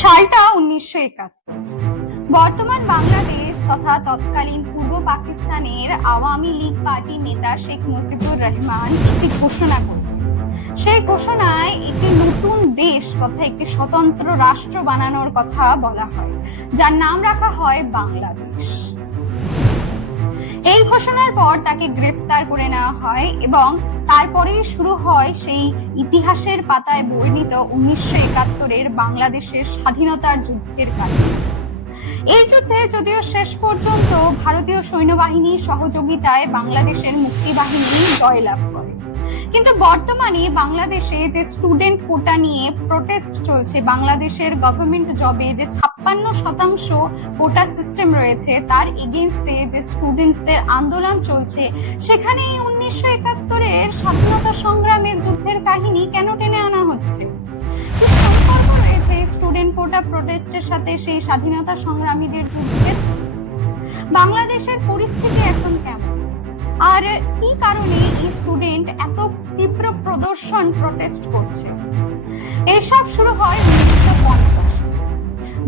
সালটা উনিশশো একাত্তর। বর্তমান বাংলাদেশ তথা তৎকালীন পূর্ব পাকিস্তানের আওয়ামী লীগ পার্টি নেতা শেখ মুজিবুর রহমান একটি ঘোষণা করেন সেই ঘোষণায় একটি নতুন দেশ তথা একটি স্বতন্ত্র রাষ্ট্র বানানোর কথা বলা হয়, যার নাম রাখা হয় বাংলাদেশ। এই ঘোষণার পর তাকে গ্রেফতার করে নেওয়া হয় এবং তারপরেই শুরু হয় সেই ইতিহাসের পাতায় বর্ণিত উনিশশো একাত্তরের বাংলাদেশের স্বাধীনতার যুদ্ধের কাজ এই যুদ্ধে যদিও শেষ পর্যন্ত ভারতীয় সৈন্যবাহিনীর সহযোগিতায় বাংলাদেশের মুক্তিবাহিনী জয়লাভ করে। কিন্তু বর্তমানে বাংলাদেশে যে স্টুডেন্ট কোটা নিয়ে প্রোটেস্ট চলছে, বাংলাদেশের গভর্নমেন্ট জবে যে ছাপ্পান্ন শতাংশ কোটা সিস্টেম রয়েছে, তার এগেনস্টে যে স্টুডেন্টসদের আন্দোলন চলছে, সেখানে এই উনিশশো একাত্তরের স্বাধীনতা সংগ্রামের যুদ্ধের কাহিনী কেন টেনে আনা হচ্ছে? স্টুডেন্ট কোটা প্রোটেস্টের সাথে সেই স্বাধীনতা সংগ্রামীদের যুদ্ধের বাংলাদেশের পরিস্থিতি এখন কেমন? আর কি কারণে এই স্টুডেন্ট এত প্রদর্শন প্রটেস্ট করছে। এসব শুরু হয় উনিশশো পঞ্চাশ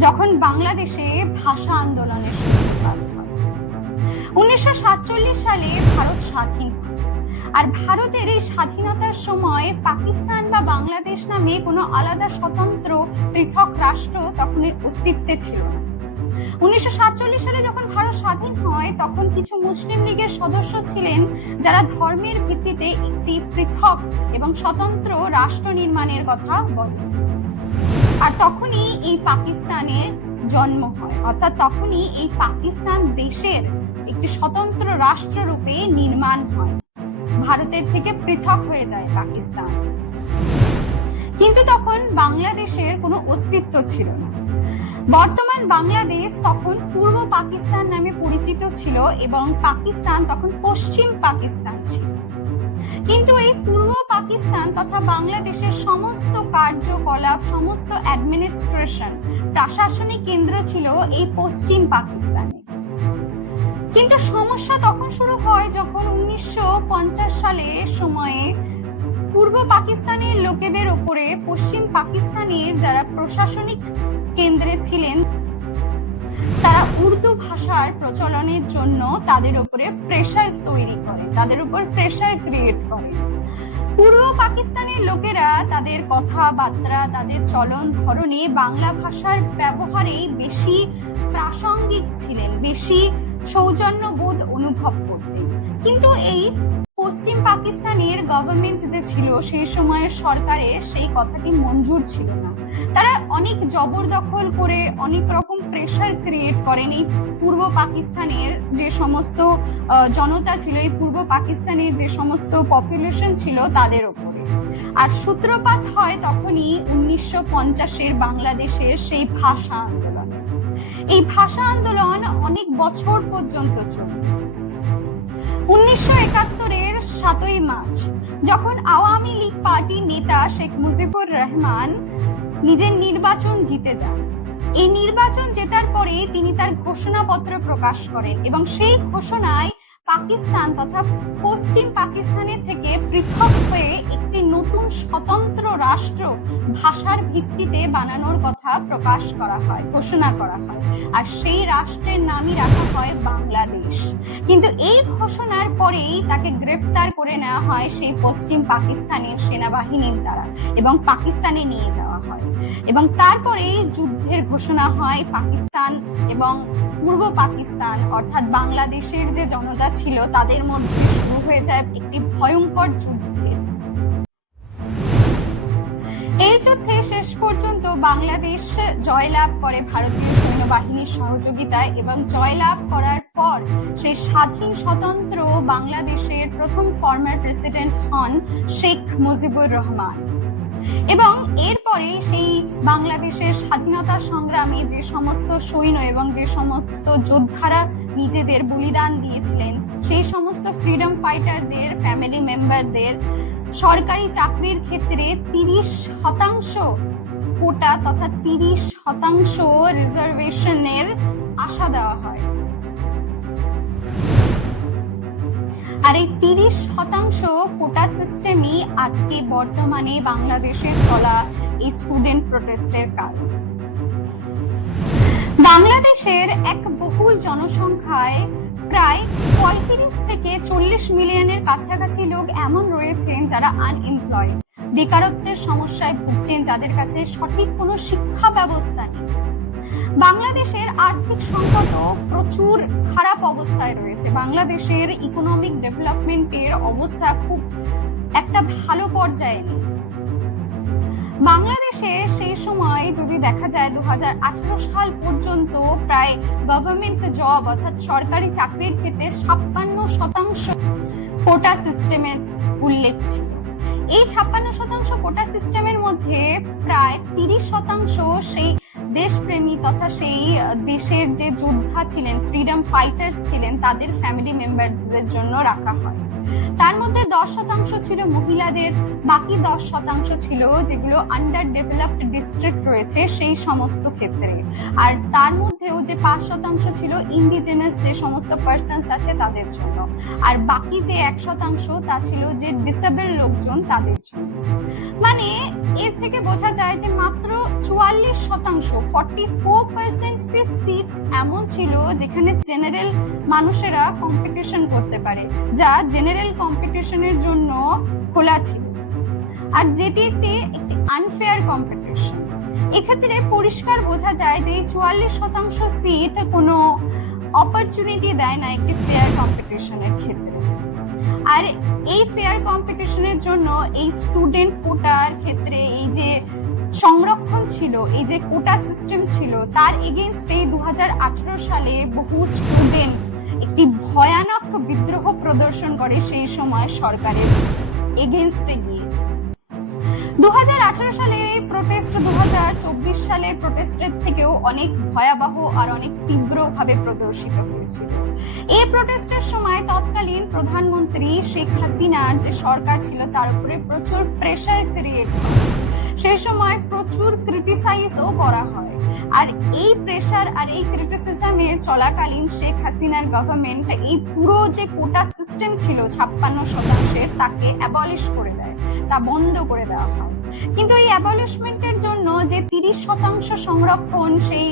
যখন বাংলাদেশে ভাষা আন্দোলনের সূত্রপাত হয়। উনিশশো সাতচল্লিশ সালে ভারত স্বাধীন আর ভারতের এই স্বাধীনতার সময় পাকিস্তান বা বাংলাদেশ নামে কোনো আলাদা স্বতন্ত্র পৃথক রাষ্ট্র তখন অস্তিত্বে ছিল না। উনিশশো সাতচল্লিশ সালে যখন ভারত স্বাধীন হয়, তখন কিছু মুসলিম লীগের সদস্য ছিলেন যারা ধর্মের ভিত্তিতে একটি পৃথক এবং স্বতন্ত্র রাষ্ট্র নির্মাণের কথা আর তখনই এই পাকিস্তানের জন্ম হয়। অর্থাৎ তখনই এই পাকিস্তান দেশের একটি স্বতন্ত্র রাষ্ট্র রূপে নির্মাণ হয়। ভারতের থেকে পৃথক হয়ে যায় পাকিস্তান। কিন্তু তখন বাংলাদেশের কোনো অস্তিত্ব ছিল না। বর্তমান বাংলাদেশ তখন পূর্ব পাকিস্তান নামে পরিচিত ছিল এবং পাকিস্তান তখন পশ্চিম পাকিস্তান ছিল। কিন্তু এই পূর্ব পাকিস্তান তথা বাংলাদেশের সমস্ত কার্যকলাপ, সমস্ত অ্যাডমিনিস্ট্রেশন প্রশাসনিক কেন্দ্র ছিল এই পশ্চিম পাকিস্তানে। কিন্তু সমস্যা তখন শুরু হয় যখন উনিশশো সালের সময়ে পূর্ব পাকিস্তানের লোকেদের ওপরে পশ্চিম পাকিস্তানের যারা প্রশাসনিক কেন্দ্রে ছিলেন, তারা উর্দু ভাষার প্রচলনের জন্য তাদের উপরে প্রেসার তৈরি করে, তাদের উপর প্রেসার ক্রিয়েট করে। পূর্ব পাকিস্তানের লোকেরা তাদের কথাবার্তা, তাদের চলন ধরনে বাংলা ভাষার ব্যবহারে বেশি প্রাসঙ্গিক ছিলেন, বেশি সৌজন্যবোধ অনুভব করতেন। কিন্তু এই পশ্চিম পাকিস্তানের গভর্নমেন্ট যে ছিল সেই সময়ের সরকারের সেই কথাটি মঞ্জুর ছিল না। তারা অনেক জবরদখল করে, অনেক রকম প্রেসার ক্রিয়েট করেন। এই পূর্ব পাকিস্তানের যে সমস্ত জনতা ছিল, এই পূর্ব পাকিস্তানের যে সমস্ত পপুলেশন ছিল তাদের উপরে আর সূত্রপাত হয় তখনই উনিশশো পঞ্চাশের বাংলাদেশের সেই ভাষা আন্দোলন। এই ভাষা আন্দোলন অনেক বছর পর্যন্ত চলে। উনিশশো একাত্তরের সাতই মার্চ, যখন আওয়ামী লীগ পার্টির নেতা শেখ মুজিবুর রহমান নিজের নির্বাচন জিতে যান। এই নির্বাচন জেতার পরে তিনি তার ঘোষণাপত্র প্রকাশ করেন এবং সেই ঘোষণায় পাকিস্তান তথা পশ্চিম পাকিস্তানের থেকে পৃথক হয়ে একটি নতুন স্বতন্ত্র রাষ্ট্র ভাষার ভিত্তিতে বানানোর কথা প্রকাশ করা হয়, ঘোষণা করা হয়। আর সেই রাষ্ট্রের নামই রাখা হয় বাংলাদেশ। কিন্তু এই ঘোষণার পরেই তাকে গ্রেফতার করে নেওয়া হয় সেই পশ্চিম পাকিস্তানের সেনাবাহিনীর দ্বারা এবং পাকিস্তানে নিয়ে যাওয়া হয়। এবং তারপরে যুদ্ধের ঘোষণা হয় পাকিস্তান এবং পূর্ব পাকিস্তান, অর্থাৎ বাংলাদেশের যে জনতা ছিল তাদের মধ্যে শুরু হয়ে যায় একটি ভয়ঙ্কর যুদ্ধের এই যুদ্ধে শেষ পর্যন্ত বাংলাদেশ জয়লাভ করে ভারতীয় সৈন্যবাহিনীর সহযোগিতায় এবং জয়লাভ করার পর সেই স্বাধীন স্বতন্ত্র বাংলাদেশের প্রথম ফর্মার প্রেসিডেন্ট হন শেখ মুজিবুর রহমান। এবং এরপরে সেই বাংলাদেশের স্বাধীনতা সংগ্রামে যে সমস্ত সৈন্য এবং যে সমস্ত যোদ্ধারা নিজেদের বলিদান দিয়েছিলেন, সেই সমস্ত ফ্রিডম ফাইটারদের ফ্যামিলি মেম্বারদের সরকারি চাকরির ক্ষেত্রে তিরিশ শতাংশ কোটা তথা তিরিশ শতাংশ রিজার্ভেশনের আশা দেওয়া হয়। আর এই তিরিশ শতাংশ কোটা সিস্টেমই আজকে বর্তমানে বাংলাদেশে চলা এই স্টুডেন্ট প্রোটেস্টের কারণ। বাংলাদেশের এক বহুল জনসংখ্যায় প্রায় পঁয়ত্রিশ থেকে চল্লিশ মিলিয়নের কাছাকাছি লোক এমন রয়েছেন যারা আনএমপ্লয়েড বেকারত্বের সমস্যায় ভুগছেন যাদের কাছে সঠিক কোনো শিক্ষা ব্যবস্থা নেই। বাংলাদেশের আর্থিক সংকটও প্রচুর খারাপ অবস্থায় রয়েছে। বাংলাদেশের ইকোনমিক ডেভেলপমেন্টের অবস্থা খুব একটা ভালো পর্যায়ে নেই। বাংলাদেশে সেই সময় যদি দেখা যায় দুহাজার আঠেরো সাল পর্যন্ত প্রায় গভর্নমেন্ট জব অর্থাৎ সরকারি চাকরির ক্ষেত্রে ছাপ্পান্ন শতাংশ কোটা সিস্টেমের উল্লেখ ছিল। এই ছাপ্পান্ন শতাংশ কোটা সিস্টেমের মধ্যে প্রায় তিরিশ শতাংশ সেই দেশপ্রেমী তথা সেই দেশের যে যোদ্ধা ছিলেন ফ্রিডম ফাইটার্স ছিলেন, তাদের ফ্যামিলি মেম্বারদের জন্য রাখা হয়। তার মধ্যে দশ শতাংশ ছিল মহিলাদের, বাকি দশ শতাংশ ছিল যেগুলো আন্ডার ডেভেলপড ডিস্ট্রিক্ট রয়েছে সেই সমস্ত ক্ষেত্রে। আর তার মধ্যেও যে পাঁচ শতাংশ ছিল ইন্ডিজেনাস যে সমস্ত পার্সনস আছে তাদের জন্য। আর বাকি যে এক শতাংশ তা ছিল যে ডিসেবল লোকজন তাদের জন্য। মানে এর থেকে বোঝা যায় যে মাত্র চুয়াল্লিশ শতাংশ ফর্টি ফোর পার্সেন্ট সিটস এমন ছিল যেখানে জেনারেল মানুষেরা কম্পিটিশন করতে পারে, যা জেনারেল কম্পিটিশনের জন্য খোলা ছিল। আর যেটি একটি একটি আনফেয়ার কম্পিটিশন এক্ষেত্রে পরিষ্কার বোঝা যায় যে চুয়াল্লিশ শতাংশ সিট কোনো অপরচুনিটি দেয় না একটি ফেয়ার কম্পিটিশনের ক্ষেত্রে। আর এই ফেয়ার কম্পিটিশনের জন্য এই স্টুডেন্ট কোটার ক্ষেত্রে এই যে সংরক্ষণ ছিল, এই যে কোটা সিস্টেম ছিল, তার এগেনস্টে দু সালে বহু স্টুডেন্ট একটি ভয়ানক বিদ্রোহ প্রদর্শন করে সেই সময় সরকারের এগেনস্টে গিয়ে। দু সালের এই প্রোটেস্ট দু সালের প্রোটেস্টের থেকেও অনেক ভয়াবহ আর অনেক তীব্রভাবে প্রদর্শিত হয়েছিল এই প্রোটেস্টের সময় তৎকালীন প্রধানমন্ত্রী শেখ হাসিনার যে সরকার ছিল, তার উপরে প্রচুর প্রেশার ক্রিয়েট সেই সময় প্রচুর ক্রিটিসাইজও করা হয়। আর এই প্রেশার আর এই ক্রিটিসিজমের চলাকালীন শেখ হাসিনার গভর্নমেন্ট এই পুরো যে কোটা সিস্টেম ছিল ছাপ্পান্ন শতাংশের তাকে অ্যাবলিশ করে দেয়, তা বন্ধ করে দেওয়া হয়। কিন্তু এই অ্যাবলিশমেন্টের জন্য যে তিরিশ শতাংশ সংরক্ষণ সেই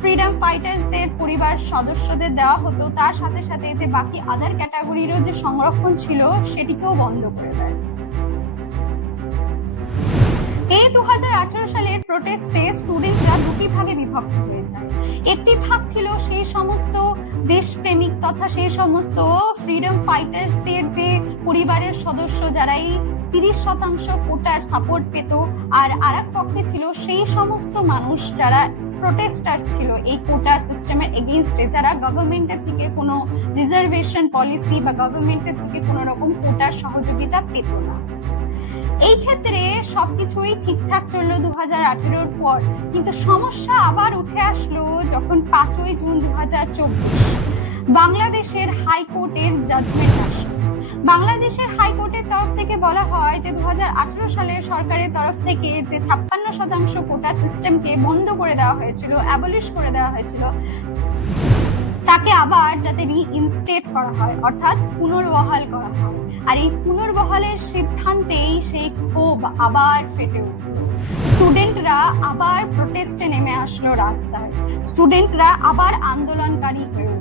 ফ্রিডম ফাইটার্সদের পরিবার সদস্যদের দেওয়া হতো, তার সাথে সাথে যে বাকি আদার ক্যাটাগরিরও যে সংরক্ষণ ছিল, সেটিকেও বন্ধ করে দেয়। এই দু হাজার আঠারো সালের প্রোটেস্টে স্টুডেন্টরা দুটি ভাগে বিভক্ত হয়ে যায় একটি ভাগ ছিল সেই সমস্ত দেশপ্রেমিক তথা সেই সমস্ত ফ্রিডম ফাইটার্সদের যে পরিবারের সদস্য যারা এই তিরিশ শতাংশ কোটার সাপোর্ট পেত, আর আর পক্ষে ছিল সেই সমস্ত মানুষ যারা প্রোটেস্টার ছিল এই কোটা সিস্টেমের এগেনস্টে যারা গভর্নমেন্টের থেকে কোনো রিজার্ভেশন পলিসি বা গভর্নমেন্টের থেকে কোনো রকম কোটার সহযোগিতা পেত না। এই ক্ষেত্রে সবকিছুই ঠিকঠাক চলল দু হাজার আঠেরোর পর। কিন্তু সমস্যা আবার উঠে আসলো যখন পাঁচই জুন দু হাজার চব্বিশ। বাংলাদেশের হাইকোর্টের জাজমেন্ট আসলো। বাংলাদেশের হাইকোর্টের তরফ থেকে বলা হয় যে দু হাজার আঠেরো সালে সরকারের তরফ থেকে যে ছাপ্পান্ন শতাংশ কোটা সিস্টেমকে বন্ধ করে দেওয়া হয়েছিল অ্যাবলিশ করে দেওয়া হয়েছিল তাকে আবার যাতে রিইনস্টেট করা হয়, অর্থাৎ পুনর্বহাল করা হয়। আর এই পুনর্বহালের সিদ্ধান্তেই সেই ক্ষোভ আবার ফেটে স্টুডেন্টরা আবার প্রোটেস্টে নেমে আসলো রাস্তায়। স্টুডেন্টরা আবার আন্দোলনকারী হয়ে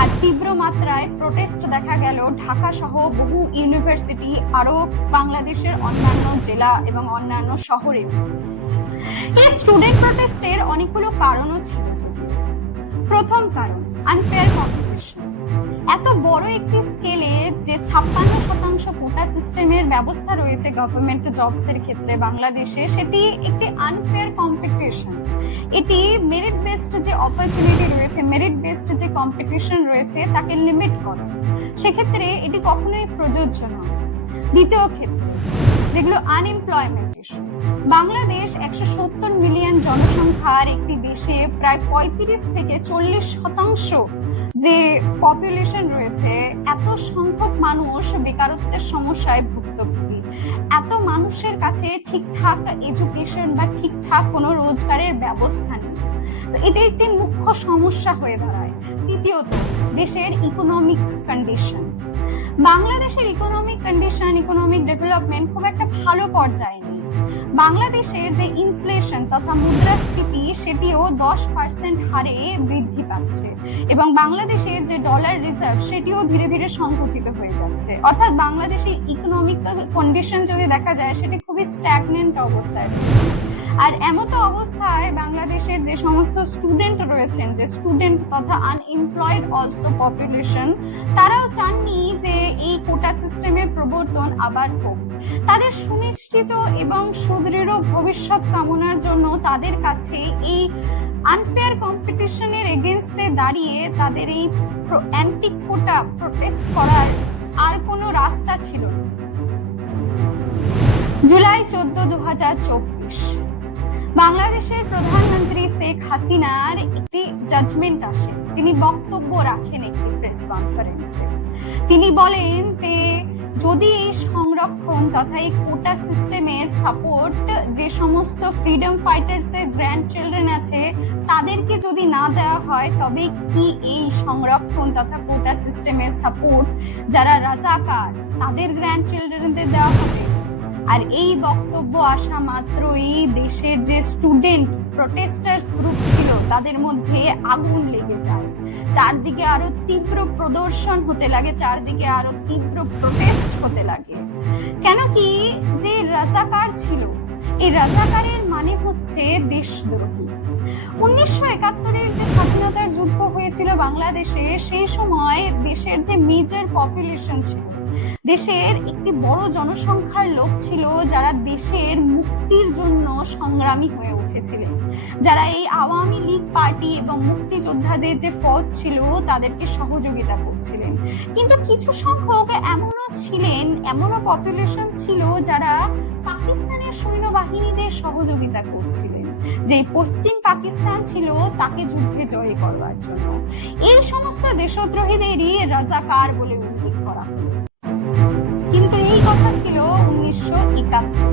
আর তীব্র মাত্রায় প্রোটেস্ট দেখা গেল ঢাকা সহ বহু ইউনিভার্সিটি আরও বাংলাদেশের অন্যান্য জেলা এবং অন্যান্য শহরে। এই স্টুডেন্ট প্রোটেস্টের অনেকগুলো কারণও ছিল। প্রথম কারণ আনফেয়ার কম্পিটিশন এত বড় একটি স্কেলে যে ছাপ্পান্ন শতাংশ কোটা সিস্টেমের ব্যবস্থা রয়েছে গভর্নমেন্ট জবস এর ক্ষেত্রে বাংলাদেশে, সেটি একটি আনফেয়ার কম্পিটিশন এটি মেরিট বেসড যে অপরচুনিটি রয়েছে মেরিট বেসড যে কম্পিটিশন রয়েছে, তাকে লিমিট করে। সেক্ষেত্রে এটি কখনোই প্রযোজ্য নয়। দ্বিতীয় ক্ষেত্রে যেগুলো আনএমপ্লয়মেন্ট ইস্যু বাংলাদেশ একশো সত্তর মিলিয়ন জনসংখ্যার একটি দেশে প্রায় পঁয়ত্রিশ থেকে চল্লিশ শতাংশ যে পপুলেশন রয়েছে, এত সংখ্যক মানুষ বেকারত্বের সমস্যায় ভুক্তভোগী। এত মানুষের কাছে ঠিকঠাক এডুকেশন বা ঠিকঠাক কোনো রোজগারের ব্যবস্থা নেই। এটা একটি মুখ্য সমস্যা হয়ে দাঁড়ায়। তৃতীয়ত, দেশের ইকোনমিক কন্ডিশন বাংলাদেশের ইকোনমিক কন্ডিশন ইকোনমিক ডেভেলপমেন্ট খুব একটা ভালো পর্যায়ে নেই বাংলাদেশের যে ইনফ্লেশন তথা মুদ্রাস্ফীতি, সেটিও দশ পার্সেন্ট হারে বৃদ্ধি পাচ্ছে এবং বাংলাদেশের যে ডলার রিজার্ভ সেটিও ধীরে ধীরে সংকুচিত হয়ে যাচ্ছে অর্থাৎ বাংলাদেশের ইকোনমিক্যাল কন্ডিশন যদি দেখা যায়, সেটি খুবই স্ট্যাগনেন্ট অবস্থায়। আর এমতো অবস্থায় বাংলাদেশের যে সমস্ত স্টুডেন্ট রয়েছেন, যে স্টুডেন্ট তথা আনএমপ্লয়েড অলসো পপুলেশন তারাও চাননি যে এই কোটা সিস্টেমের প্রবর্তন আবার হোক। তাদের সুনিশ্চিত এবং সুদৃঢ় ভবিষ্যৎ কামনার জন্য তাদের কাছে এই আনফেয়ার কম্পিটিশনের এগেনস্টে দাঁড়িয়ে তাদের এই অ্যান্টিক কোটা প্রোটেস্ট করার আর কোনো রাস্তা ছিল না। জুলাই চোদ্দ দু হাজার চব্বিশ। বাংলাদেশের প্রধানমন্ত্রী শেখ হাসিনার একটি জাজমেন্ট আসে। তিনি বক্তব্য রাখেন একটি প্রেস কনফারেন্সে তিনি বলেন যে, যদি এই সংরক্ষণ তথা এই কোটা সিস্টেমের সাপোর্ট যে সমস্ত ফ্রিডম ফাইটার্স এর গ্র্যান্ড চিলড্রেন আছে, তাদেরকে যদি না দেওয়া হয়, তবে কি এই সংরক্ষণ তথা কোটা সিস্টেমের সাপোর্ট যারা রাজাকার, তাদের গ্র্যান্ড চিলড্রেনদের দেওয়া হবে? আর এই বক্তব্য আসা মাত্রই দেশের যে স্টুডেন্ট প্রোটেস্টার্স গ্রুপ ছিল, তাদের মধ্যে আগুন লেগে যায়। চারদিকে আরও তীব্র প্রদর্শন হতে লাগে, চারদিকে আরও তীব্র প্রোটেস্ট হতে লাগে। কেন কি যে রাজাকার ছিল, এই রাজাকারের মানে হচ্ছে দেশদ্রোহী। উনিশশো একাত্তরের যে স্বাধীনতার যুদ্ধ হয়েছিল বাংলাদেশে, সেই সময় দেশের যে মেজর পপুলেশন ছিল দেশের একটি বড় জনসংখ্যার লোক ছিল যারা দেশের মুক্তির জন্য সংগ্রামী হয়ে উঠেছিলেন। যারা এই আওয়ামী লীগ পার্টি এবং মুক্তিযোদ্ধাদের যে ফৌজ ছিল, তাদেরকে সহযোগিতা করছিলেন। কিন্তু কিছু সংখ্যক এমনও ছিলেন, এমনও পপুলেশন ছিল যারা পাকিস্তানের সৈন্যবাহিনীদের সহযোগিতা করছিলেন। যে পশ্চিম পাকিস্তান ছিল, তাকে যুদ্ধে জয় করবার জন্য। এই সমস্ত দেশদ্রোহীদেরই রাজাকার বলে উনিশশো একাত্তর।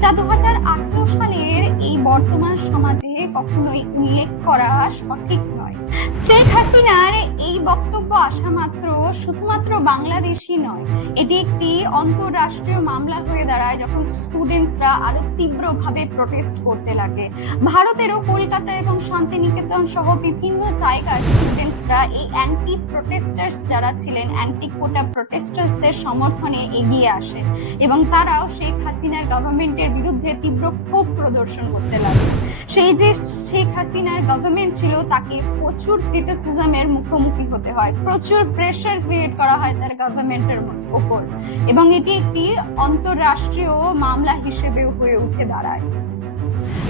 যা দু হাজার আঠারো সালের এই বর্তমান সমাজে কখনোই উল্লেখ করা সঠিক নয়। শেখ হাসিনার এই বক্তব্য আসা মাত্র শুধুমাত্র বাংলাদেশি নয়, এটি একটি অন্তররাষ্ট্রীয় মামলা হয়ে দাঁড়ায় যখন স্টুডেন্টসরা আরও তীব্রভাবে প্রোটেস্ট করতে লাগে। ভারতেরও কলকাতা এবং শান্তিনিকেতন সহ বিভিন্ন জায়গায় স্টুডেন্টসরা এই অ্যান্টি প্রোটেস্টার্স যারা ছিলেন অ্যান্টি কোটা প্রোটেস্টার্সদের সমর্থনে এগিয়ে আসেন এবং তারাও শেখ হাসিনার গভর্নমেন্টের বিরুদ্ধে তীব্র ক্ষোভ প্রদর্শন করতে লাগে। সেই যে শেখ হাসিনার গভর্নমেন্ট ছিল, তাকে প্রচুর ক্রিটিসিজমের মুখোমুখি হতে হয়। প্রচুর প্রেশার ক্রিয়েট করা হয় তার গভর্নমেন্টের ওপর। এবং এটি একটি অন্তরাষ্ট্রীয় মামলা হিসেবে হয়ে উঠে দাঁড়ায়।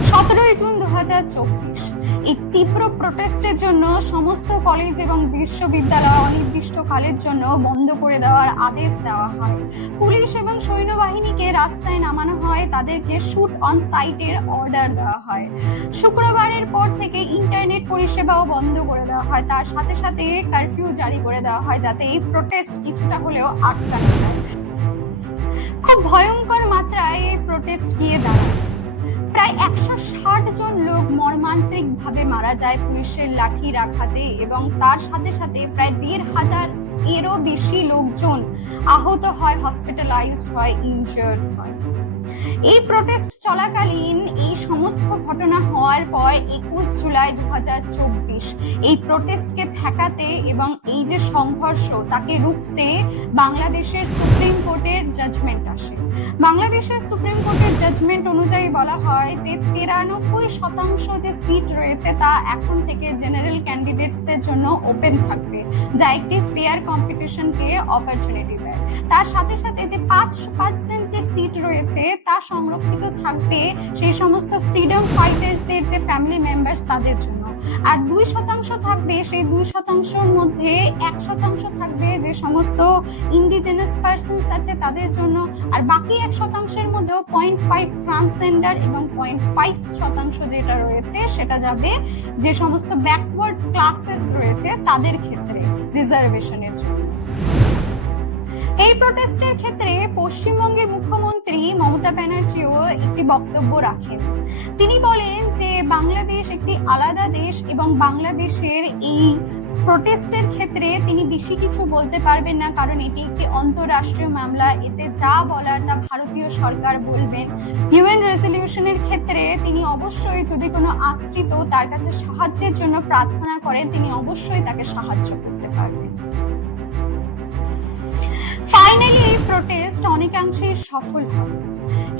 সতেরোই জুন দু হাজার চব্বিশ। এই তীব্র প্রোটেস্টের জন্য সমস্ত কলেজ এবং বিশ্ববিদ্যালয় অনির্দিষ্টকালের জন্য বন্ধ করে দেওয়ার আদেশ দেওয়া হয়। পুলিশ এবং সৈন্যবাহিনীকে রাস্তায় নামানো হয়, তাদেরকে শুট অন সাইটের অর্ডার দেওয়া হয়। শুক্রবারের পর থেকে ইন্টারনেট পরিষেবাও বন্ধ করে দেওয়া হয়। তার সাথে সাথে কারফিউ জারি করে দেওয়া হয় যাতে এই প্রোটেস্ট কিছুটা হলেও আটকানো যায়। খুব ভয়ঙ্কর মাত্রায় এই প্রোটেস্ট গিয়ে দাঁড়ায়। প্রায় একশো ষাট জন লোক মর্মান্তিক ভাবে মারা যায় পুলিশের লাঠির আঘাতে এবং তার সাথে সাথে প্রায় দেড় হাজার এরও বেশি লোকজন আহত হয় হসপিটালাইজড হয় ইনজিয়ার্ড হয়। এই প্রোটেস্ট চলাকালীন এই সমস্ত ঘটনা হওয়ার পর একুশ জুলাই দু এই প্রোটেস্টকে ঠেকাতে এবং এই যে সংঘর্ষ, তাকে রুখতে বাংলাদেশের সুপ্রিম কোর্টের জাজমেন্ট আসে। বাংলাদেশের সুপ্রিম কোর্টের জাজমেন্ট অনুযায়ী বলা হয় যে তিরানব্বই শতাংশ যে সিট রয়েছে, তা এখন থেকে জেনারেল ক্যান্ডিডেটসদের জন্য ওপেন থাকবে, যা একটি ফেয়ার কম্পিটিশনকে অপরচুনিটি তার সাথে সাথে যে পাঁচ পার্সেন্ট যে সিট রয়েছে, তা সংরক্ষিত থাকবে সেই সমস্ত ফ্রিডম ফাইটার্সদের যে ফ্যামিলি মেম্বার্স তাদের জন্য। আর দুই শতাংশ থাকবে, সেই দুই শতাংশের মধ্যে এক শতাংশ থাকবে যে সমস্ত ইন্ডিজেনাস পার্সনস আছে তাদের জন্য। আর বাকি এক শতাংশের মধ্যেও পয়েন্ট ফাইভ ট্রান্সজেন্ডার এবং পয়েন্ট ফাইভ শতাংশ যেটা রয়েছে, সেটা যাবে যে সমস্ত ব্যাকওয়ার্ড ক্লাসেস রয়েছে তাদের ক্ষেত্রে রিজার্ভেশনের জন্য। এই প্রোটেস্টের ক্ষেত্রে পশ্চিমবঙ্গের মুখ্যমন্ত্রী মমতা ব্যানার্জিও একটি বক্তব্য রাখেন। তিনি বলেন যে, বাংলাদেশ একটি আলাদা দেশ এবং বাংলাদেশের এই প্রোটেস্টের ক্ষেত্রে তিনি বেশি কিছু বলতে পারবেন না, কারণ এটি একটি অন্তরাষ্ট্রীয় মামলা। এতে যা বলার তা ভারতীয় সরকার বলবেন। ইউএন রেজলিউশনের ক্ষেত্রে তিনি অবশ্যই যদি কোনো আশ্রিত তার কাছে সাহায্যের জন্য প্রার্থনা করেন, তিনি অবশ্যই তাকে সাহায্য করতে ফাইনালি এই প্রোটেস্ট অনেকাংশেই সফল হয়।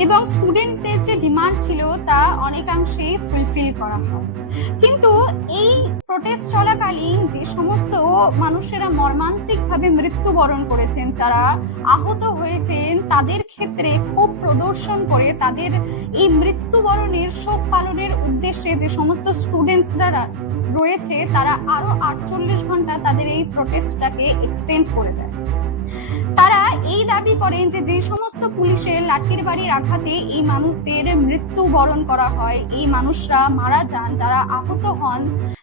এবং স্টুডেন্টদের যে ডিমান্ড ছিল, তা অনেকাংশেই ফুলফিল করা হয়। কিন্তু এই প্রোটেস্ট চলাকালীন যে সমস্ত মানুষেরা মর্মান্তিকভাবে মৃত্যুবরণ করেছেন, যারা আহত হয়েছেন, তাদের ক্ষেত্রে ক্ষোভ প্রদর্শন করে তাদের এই মৃত্যুবরণের শোক পালনের উদ্দেশ্যে যে সমস্ত স্টুডেন্টসরা রয়েছে, তারা আরও আটচল্লিশ ঘণ্টা তাদের এই প্রোটেস্টটাকে এক্সটেন্ড করে দেয়। তারা এই দাবি করেন যে যে সমস্ত পুলিশের লাঠির বাড়ির আঘাতে এই মানুষদের মৃত্যু বরণ করা হয়, এই মানুষরা মারা যান, যারা আহত হন,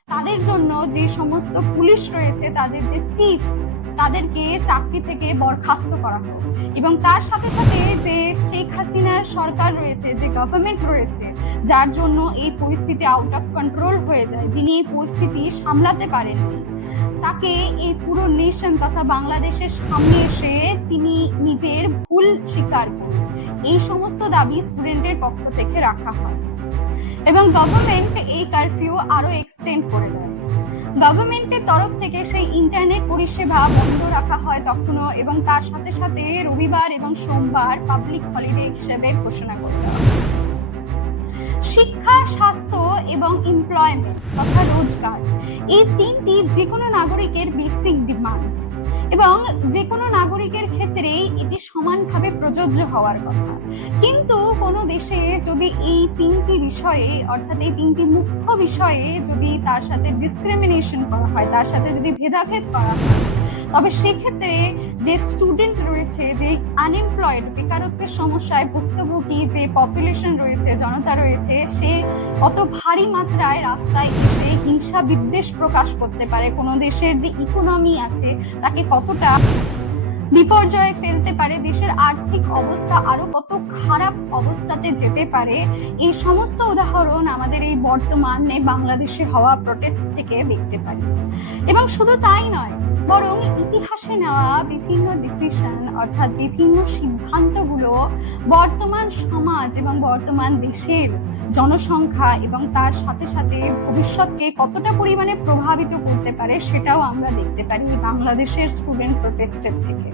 তাদের জন্য যে সমস্ত পুলিশ রয়েছে, তাদের যে চিফ, তাদেরকে চাকরি থেকে বরখাস্ত করা হোক। এবং তার সাথে সাথে যে শেখ হাসিনার সরকার রয়েছে, যে গভর্নমেন্ট রয়েছে, যার জন্য এই পরিস্থিতি আউট অফ কন্ট্রোল হয়ে যায়, যিনি এই পরিস্থিতি সামলাতে পারেননি তাকে এই পুরো নেশন তথা বাংলাদেশের সামনে এসে তিনি নিজের ভুল স্বীকার করুন। এই সমস্ত দাবি স্টুডেন্টের পক্ষ থেকে রাখা হয়। এবং গভর্নমেন্ট এই কারফিউ আরও এক্সটেন্ড করে দেয়। গভর্নমেন্টের তরফ থেকে সেই ইন্টারনেট পরিষেবা বন্ধ রাখা হয় তখনও এবং তার সাথে সাথে রবিবার এবং সোমবার পাবলিক হলিডে হিসেবে ঘোষণা করতে হয়। শিক্ষা, স্বাস্থ্য এবং এমপ্লয়মেন্ট তথা রোজগার এই তিনটি যে কোনো নাগরিকের বেসিক ডিমান্ড এবং যে কোনো নাগরিকের ক্ষেত্রেই এটি সমানভাবে প্রযোজ্য হওয়ার কথা। কিন্তু কোনো দেশে যদি এই তিনটি বিষয়ে, অর্থাৎ এই তিনটি মুখ্য বিষয়ে যদি তার সাথে ডিসক্রিমিনেশন করা হয়, তার সাথে যদি ভেদাভেদ করা হয় তবে সেক্ষেত্রে যে স্টুডেন্ট রয়েছে, যে আনএমপ্লয়েড বেকারত্বের সমস্যায় ভুক্তভোগী যে পপুলেশন রয়েছে, জনতা রয়েছে, সে কত ভারী মাত্রায় রাস্তায় এসে হিংসা বিদ্বেষ প্রকাশ করতে পারে। কোনো দেশের যে ইকোনমি আছে, তাকে কতটা বিপর্যয়ে ফেলতে পারে, দেশের আর্থিক অবস্থা আরও কত খারাপ অবস্থাতে যেতে পারে, এই সমস্ত উদাহরণ আমাদের এই বর্তমানে বাংলাদেশে হওয়া প্রোটেস্ট থেকে দেখতে পারি। এবং শুধু তাই নয় বরং ইতিহাসে নেওয়া বিভিন্ন ডিসিশন অর্থাৎ বিভিন্ন সিদ্ধান্তগুলো বর্তমান সমাজ এবং বর্তমান দেশের জনসংখ্যা এবং তার সাথে সাথে ভবিষ্যৎকে কতটা পরিমাণে প্রভাবিত করতে পারে সেটাও আমরা দেখতে পারি বাংলাদেশের স্টুডেন্ট প্রোটেস্টের থেকে।